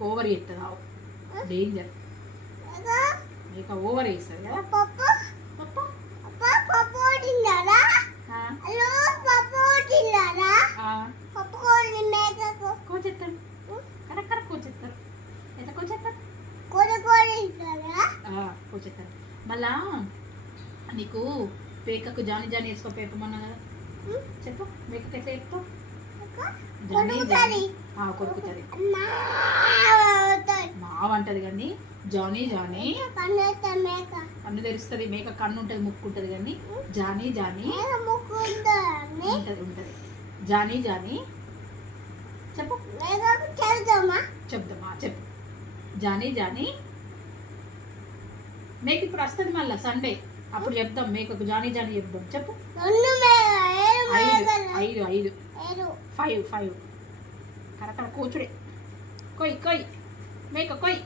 మేక ఓవర్ చేస్తుంది డేంజర్. మేక ఓవర్ చేస్తుంది కదా. పప్పు కోచెత్తాడు, కరెక్ట్ కోచెత్తారు. ఎంత కోచెత్తారు? కోచెత్తారు. మళ్ళా నీకు పేకకు జాని జాని వేసుకో పేపమన్నా కదా, చెప్పు. మేకకు ఎట్లా చెప్తావు? కొరుకుతుంది మావంటది కానీ జానీ జానీ కన్ను తెరుస్తుంది. మేక కన్ను ఉంటుంది, ముక్కు ఉంటుంది కానీ జానీ జానీ ఉంటది. జానీ జానీ చెప్పు. చెప్దామా? చెప్పు. Johnny Johnny. మేక ఇప్పుడు వస్తుంది మళ్ళా సండే, అప్పుడు చెప్దాం. మేకకు జానీ జానీ చెప్దాం. చెప్పు. 5 5 కరెక్ట్ కూర్చుడే. కొయ్ కొయ్ మేక కొయ్.